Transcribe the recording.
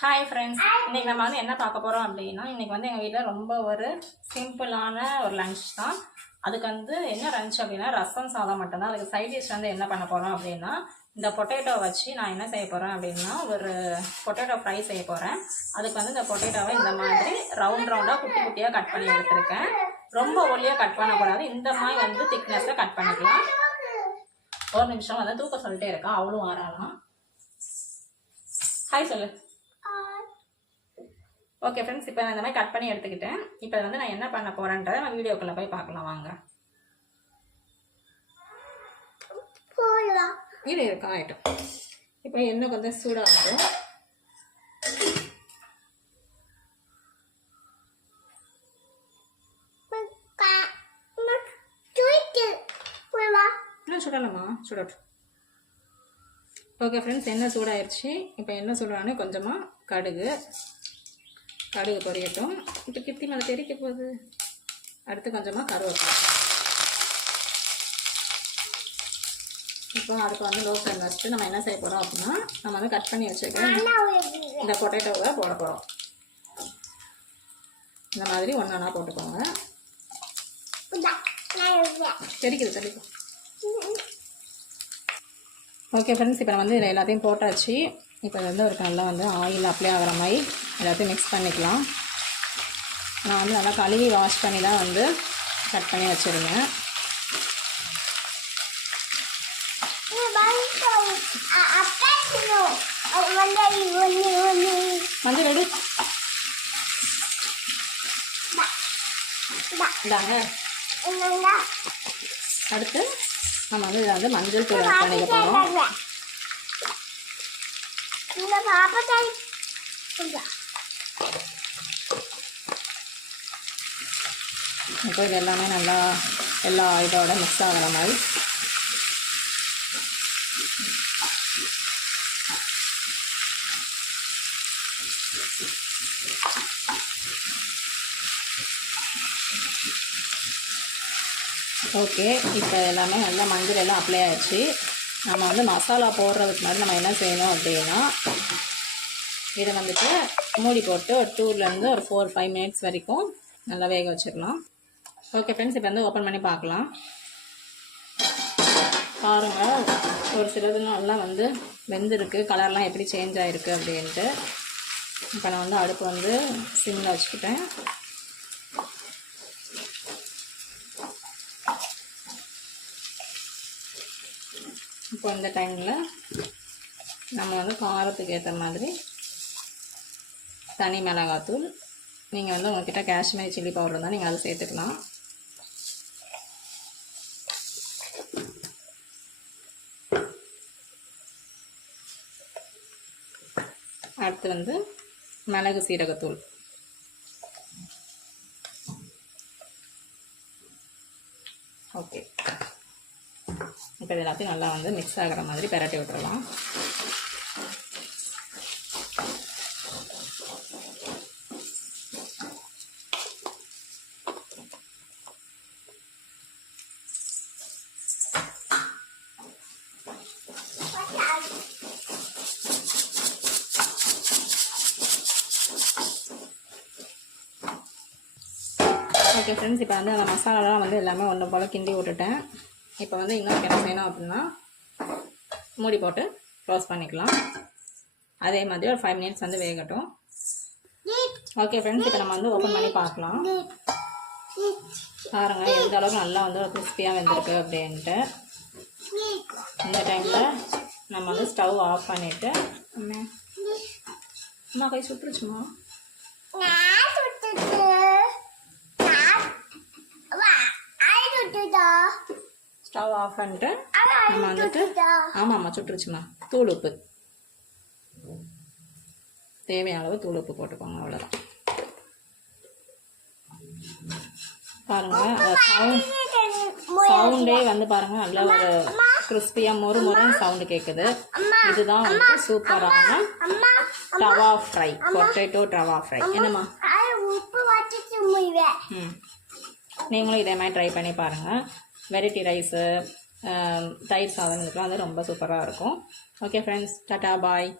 Hi friends, இன்றைக்கி நம்ம வந்து என்ன பார்க்க போகிறோம் அப்படின்னா, இன்றைக்கி வந்து எங்கள் வீட்டில் ரொம்ப ஒரு சிம்பிளான ஒரு லன்ச் தான். அதுக்கு வந்து என்ன லன்ச் அப்படின்னா ரசம் சாதம் மட்டும்தான். அதுக்கு சைட் டிஷ் வந்து என்ன பண்ண போகிறோம் அப்படின்னா, இந்த பொட்டேட்டோ வச்சு நான் என்ன செய்ய போகிறேன் அப்படின்னா ஒரு பொட்டேட்டோ ஃப்ரை செய்ய போகிறேன். அதுக்கு வந்து இந்த பொட்டேட்டோவை இந்த மாதிரி ரவுண்டாக குட்டி குட்டியாக கட் பண்ணி எடுத்துருக்கேன். ரொம்ப ஒல்லியாக கட் பண்ணக்கூடாது, இந்த மாதிரி வந்து திக்னஸில் கட் பண்ணிக்கலாம். ஒரு நிமிஷம் வந்து தூக்க சொல்லிட்டே இருக்கேன், அவளும் ஆறாலாம். ஹாய் சொல்லு. ஓகே ஃப்ரெண்ட்ஸ், இப்போ நான் இந்த மாதிரி கட் பண்ணி எடுத்துக்கிட்டேன். இப்போ வந்து நான் என்ன பண்ண போகிறேன்றதை நான் வீடியோக்குள்ளே போய் பார்க்கலாம் வாங்க. இது இருக்கா ஆகிட்டோம். இப்போ எண்ணெய் கொஞ்சம் சூடாகும். இன்னும் சுடலாமா? சுடட்டும். ஓகே ஃப்ரெண்ட்ஸ், எண்ணெய் சூடாயிருச்சு. இப்போ எண்ணெய் சூடானே கொஞ்சமாக கடுகு பொரியட்டும். இப்போ கித்தி மேலே தெரிக்க போகுது. அடுத்து கொஞ்சமாக கருவேப்பிலை. இப்போ அதுக்கு வந்து லோ ஃப்ளேம் வச்சுட்டு நம்ம என்ன செய்ய போகிறோம் அப்படின்னா, நம்ம வந்து கட் பண்ணி வச்சுருக்கேன் இந்த பொட்டேட்டோவை போட போகிறோம். இந்த மாதிரி ஒன்றா போட்டுக்கோங்க. தெரிக்குது. ஓகே ஃப்ரெண்ட்ஸ், இப்போ வந்து இதில் எல்லாத்தையும் போட்டாச்சு. இப்போ வந்து ஒரு நல்லா வந்து ஆயில் அப்ளை ஆகிற மாதிரி எல்லாத்தையும் மிக்ஸ் பண்ணிக்கலாம். நான் வந்து நல்லா கழுவி வாஷ் பண்ணி தான் வந்து கட் பண்ணி வச்சுருங்க. மஞ்சள் எடு இதாங்க. அடுத்து நம்ம வந்து இதை வந்து மஞ்சள் தூள் ஆட் பண்ணிக்க போகிறோம். இப்போ இது எல்லாமே நல்லா எல்லா இதோட மிக்ஸ் ஆகிற மாதிரி ஓகே. இப்போ எல்லாமே நல்லா மஞ்சள் எல்லாம் அப்ளை ஆகிடுச்சு. நம்ம வந்து மசாலா போடுறதுக்கு முன்னாடி நம்ம என்ன செய்யணும் அப்படின்னா, இதை வந்துட்டு மூடி போட்டு ஒரு 2லேருந்து ஒரு 4-5 மினிட்ஸ் வரைக்கும் நல்லா வேக வச்சிடலாம். ஓகே ஃப்ரெண்ட்ஸ், இப்போ வந்து ஓப்பன் பண்ணி பார்க்கலாம். பாருங்கள், ஒரு சிலது நல்லா வந்து வெந்திருக்கு, கலர்லாம் எப்படி சேஞ்ச் ஆகிருக்கு அப்படின்ட்டு. இப்போ நான் வந்து அடுப்பு வந்து சிம்மில் வச்சுக்கிட்டேன். இப்போ இந்த டைமில் நம்ம வந்து காரத்துக்கு ஏற்ற மாதிரி தனி மிளகாத்தூள், நீங்கள் வந்து உங்கள்கிட்ட காஷ்மீரி சில்லி பவுடர் தான் நீங்கள் அதை சேர்த்துக்கலாம். அடுத்து வந்து மிளகு சீரகத்தூள். ஓகே, இப்போ இது எல்லாத்தையும் நல்லா வந்து மிக்ஸ் ஆகிற மாதிரி பெரட்டி விட்டுறலாம். ஓகே ஃப்ரெண்ட்ஸ், இப்போ வந்து அந்த மசாலாலாம் வந்து எல்லாமே ஒன்று போல் கிண்டி விட்டுட்டேன். இப்போ வந்து இன்னொரு என்ன செய்யணும் அப்படின்னா, மூடி போட்டு க்ளோஸ் பண்ணிக்கலாம். அதே மாதிரி ஒரு 5 மினிட்ஸ் வந்து வேகட்டும். ஓகே ஃப்ரெண்ட்ஸ், இப்போ நம்ம வந்து ஓப்பன் பண்ணி பார்க்கலாம். பாருங்கள் எந்த அளவுக்கு நல்லா வந்து ஒரு கிறிஸ்பியாக வெந்திருக்கு அப்படின்ட்டு. இந்த டைமில் நம்ம வந்து ஸ்டவ் ஆஃப் பண்ணிவிட்டு, அம்மா கை சுட்டுருச்சுமா, ஸ்டவ் ஆஃப் பண்ணிட்டு நம்ம வந்துட்டு, ஆமாம்மா சுட்டுருச்சுமா, தூள் உப்பு தேவையான அளவு தூள் உப்பு போட்டுக்கோங்க, அவ்வளோதான். பாருங்கள் சவுண்டே வந்து பாருங்கள் நல்லா ஒரு கிறிஸ்பியாக மொறுன்னு சவுண்டு கேட்குது. இதுதான் வந்து சூப்பரான tawa fry, potato tawa fry. என்னம்மா? நீங்களும் இதே மாதிரி ட்ரை பண்ணி பாருங்கள். வெரைட்டி ரைஸு, தயிர் சாதம் இதுக்கெலாம் வந்து ரொம்ப சூப்பராக இருக்கும். ஓகே ஃப்ரெண்ட்ஸ், டாடா பாய்.